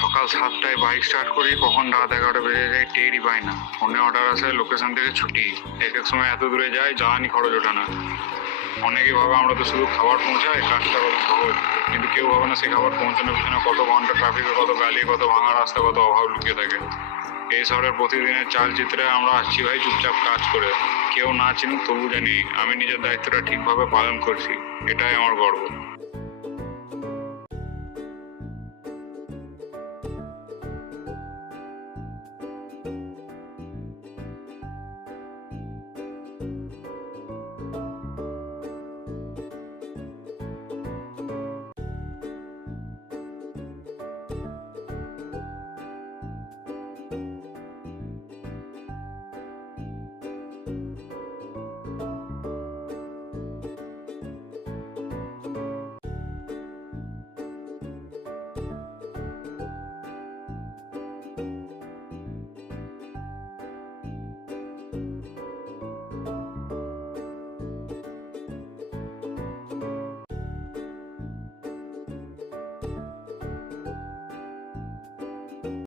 সকাল 7টায় bike start করি, কখন রাত 11টা বেজে যায় টেরই পাই না। ফোনে অর্ডার আসে, লোকেশন থেকে ছুটি, এক এক সময় এত দূরে যাই জ্বালানি খরচ ওঠে না। অনেকে ভাবে আমরা তো শুধু খাবার পৌঁছাই, কাজটা কত সহজ, কিন্তু কেউ ভাবে না সেই খাবার পৌঁছানোর পিছনে কত ঘন্টা ট্রাফিকে, কত গালি, কত ভাঙা রাস্তা, কত অভাব লুকিয়ে থাকে। এই শহরের প্রতিদিনের চালচিত্রে আমরা আসছি ভাই চুপচাপ কাজ করে। কেউ না চিনুক তবু জানি আমি নিজের দায়িত্বটা ঠিকভাবে পালন করছি, এটাই আমার গর্ব।